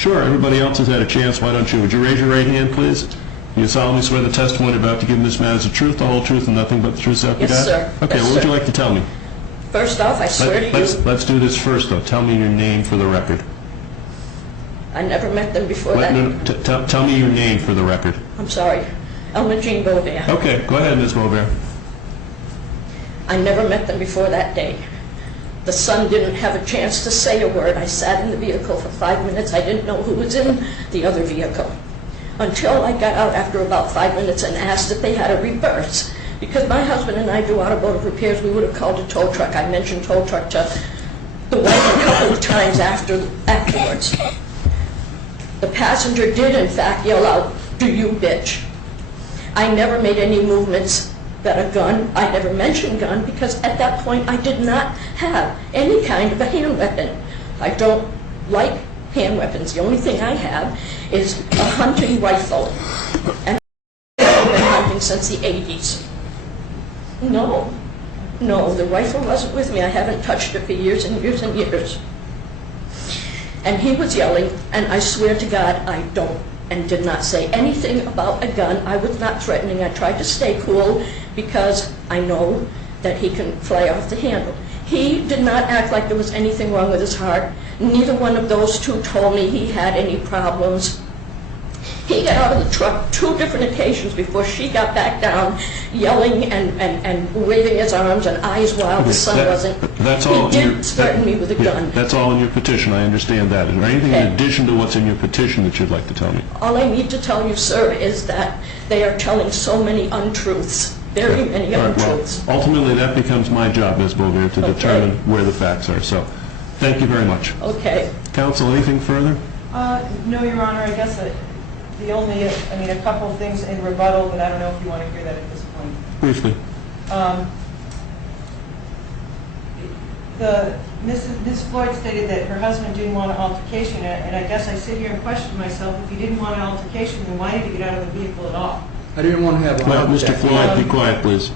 Sure, everybody else has had a chance. Why don't you? Would you raise your right hand, please? Do you solemnly swear the testimony about to give in this matter is the truth, the whole truth, and nothing but the truth, so help you God? Yes, sir. Okay, yes, what would sir. you like to tell me? First off, I swear to you... Let's do this first, though. Tell me your name for the record. I never met them before that. No, tell me your name for the record. I'm sorry. Elma Jean Beauvais. Okay, go ahead, Ms. Beauvais. I never met them before that day. The son didn't have a chance to say a word. I sat in the vehicle for 5 minutes. I didn't know who was in the other vehicle until I got out after about 5 minutes and asked if they had a reverse. Because my husband and I do automotive repairs, we would have called a tow truck. I mentioned tow truck to the wife a couple of times afterwards. The passenger did, in fact, yell out, "Do you bitch?" I never made any movements that a gun, I never mentioned gun, because at that point I did not have any kind of a hand weapon. I don't like hand weapons. The only thing I have is a hunting rifle. And I've been hunting since the 80s. No, the rifle wasn't with me. I haven't touched it for years and years and years. And he was yelling, and I swear to God, I don't and did not say anything about a gun. I was not threatening. I tried to stay cool because I know that he can fly off the handle. He did not act like there was anything wrong with his heart. Neither one of those two told me he had any problems. He got out of the truck 2 different occasions before she got back down, yelling and waving his arms and eyes wild. The son wasn't. That's all. He did threaten me with a gun. That's all in your petition. I understand that. Is there anything in addition to what's in your petition that you'd like to tell me? All I need to tell you, sir, is that they are telling so many untruths. Very many untruths. Well, ultimately, that becomes my job, Ms. Beauvais, to determine where the facts are. So, thank you very much. Okay. Counsel, anything further? No, Your Honor. I guess the only, a couple of things in rebuttal, but I don't know if you want to hear that at this point. Briefly. Ms. Floyd stated that her husband didn't want an altercation, and I guess I sit here and question myself, if he didn't want an altercation, then why did he get out of the vehicle at all? I didn't want to have a Well, Mr. Floyd, be quiet, please.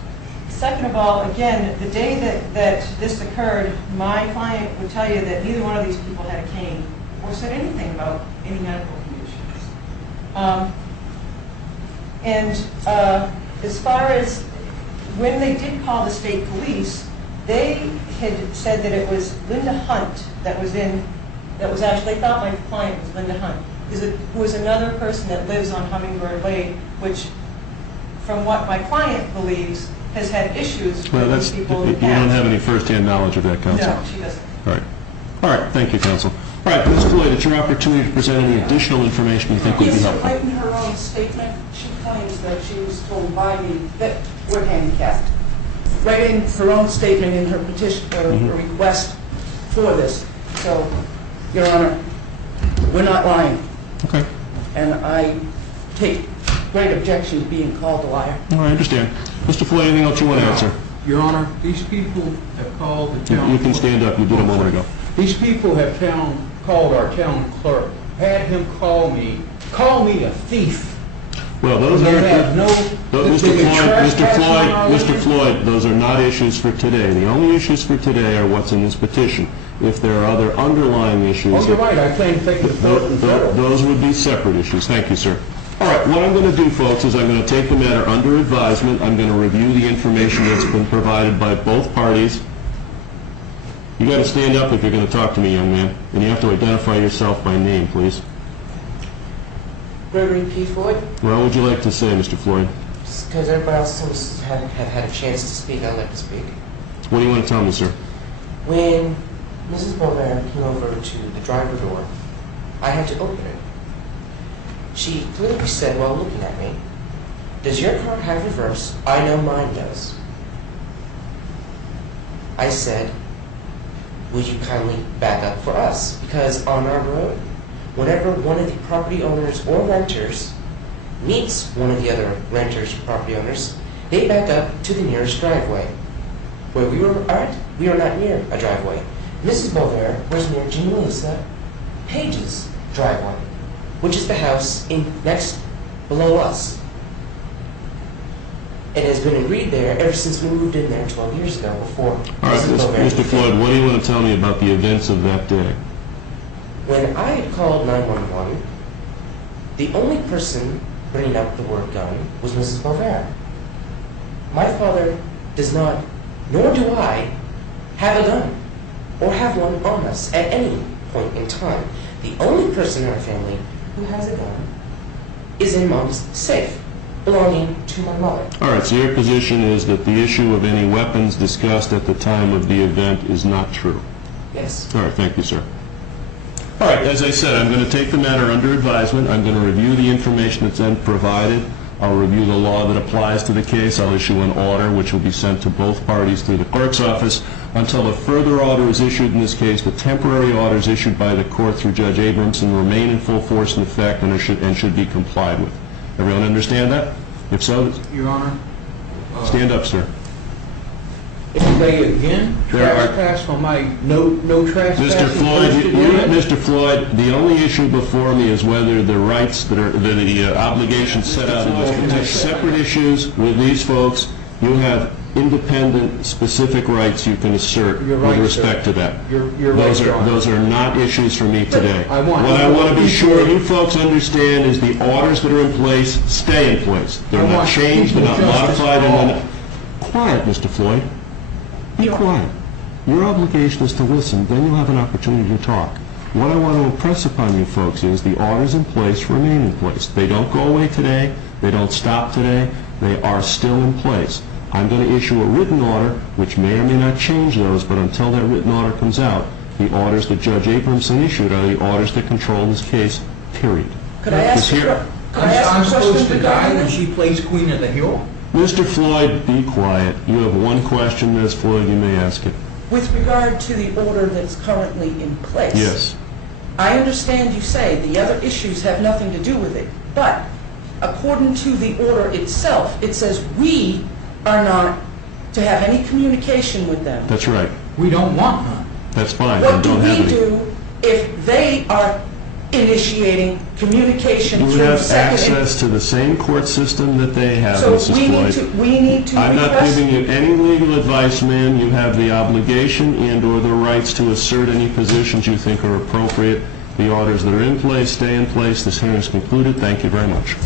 Second of all, again, the day that this occurred, my client would tell you that neither one of these people had a cane or said anything about any medical conditions. As far as when they did call the state police, they had said that it was Linda Hunt that was actually, they thought my client was Linda Hunt, who was another person that lives on Hummingbird Lane, which, from what my client believes, has had issues with these people in the past. You don't have any first-hand knowledge of that, Counsel? No, she doesn't. All right, thank you, Counsel. All right, Ms. Floyd, it's your opportunity to present any additional information you think would be Yes, helpful. right in her own statement, she claims that she was told by me that we're handicapped. Right in her own statement in her petition, her request for this. So, Your Honor, we're not lying. Okay. And I take great objection to being called a liar. All right, I understand. Mr. Floyd, anything else you want to answer? Your Honor, these people have called the town... You can stand up. You did a moment ago. These people have called our town clerk, had him call me a thief. Well, those They are... have no... Mr. Floyd, those are not issues for today. The only issues for today are what's in this petition. If there are other underlying issues... Oh, you're right. I plan to take the vote in federal. Those would be separate issues. Thank you, sir. All right, what I'm going to do, folks, is I'm going to take the matter under advisement. I'm going to review the information that's been provided by both parties. You got to stand up if you're going to talk to me, young man, and you have to identify yourself by name, please. Gregory P. Floyd. What would you like to say, Mr. Floyd? Because everybody else seems to have had a chance to speak, I'd like to speak. What do you want to tell me, sir? When Mrs. Beauvais came over to the driver door, I had to open it. She clearly said while looking at me, "Does your car have reverse? I know mine does." I said, "Would you kindly back up for us? Because on our road, whenever one of the property owners or renters meets one of the other renters or property owners, they back up to the nearest driveway. Where we were at, we are not near a driveway. Mrs. Beauvais was near Janelisa Page's driveway, which is the house next below us. It has been agreed there ever since we moved in there 12 years ago before All right, Mrs. Beauvais. Mr. Floyd, what do you want to tell me about the events of that day? When I had called 911 The only person bringing up the word gun was Mrs. Bovera. My father does not, nor do I, have a gun or have one on us at any point in time. The only person in our family who has a gun is in Mom's safe, belonging to my mother. All right, so your position is that the issue of any weapons discussed at the time of the event is not true? Yes. All right, thank you, sir. All right, as I said, I'm going to take the matter under advisement. I'm going to review the information that's been provided. I'll review the law that applies to the case. I'll issue an order which will be sent to both parties through the clerk's office. Until a further order is issued in this case, the temporary orders issued by the court through Judge Abramson remain in full force and effect and should be complied with. Everyone understand that? If so, Your Honor. stand up, sir. Say again, trespass on my no trespassing. Mr. Floyd, the only issue before me is whether the rights that are the obligations set out in this case, separate issues with these folks. You have independent, specific rights you can assert with respect to that. Those are not issues for me today. What I want to be sure you folks understand is the orders that are in place stay in place. They're not changed, they're not modified. Quiet, Mr. Floyd. Be quiet. Your obligation is to listen, then you'll have an opportunity to talk. What I want to impress upon you folks is the orders in place remain in place. They don't go away today, they don't stop today, they are still in place. I'm going to issue a written order, which may or may not change those, but until that written order comes out, the orders that Judge Abramson issued are the orders that control this case, period. Could I ask a I'm supposed to question die when regarding she plays Queen of the Hill? Mr. Floyd, be quiet. You have one question, Ms. Floyd, you may ask it. with regard to the order that's currently in place? Yes. I understand you say the other issues have nothing to do with it, but according to the order itself, it says we are not to have any communication with them. That's right. We don't want none. That's fine. What do Don't have we any. do if they are initiating communication You through have second... access to the same court system that they have, So Mrs. Floyd. we need to I'm not request... giving you any legal advice, ma'am. You have the obligation and/or the rights to assert any positions you think are appropriate. The orders that are in place stay in place. This hearing is concluded. Thank you very much.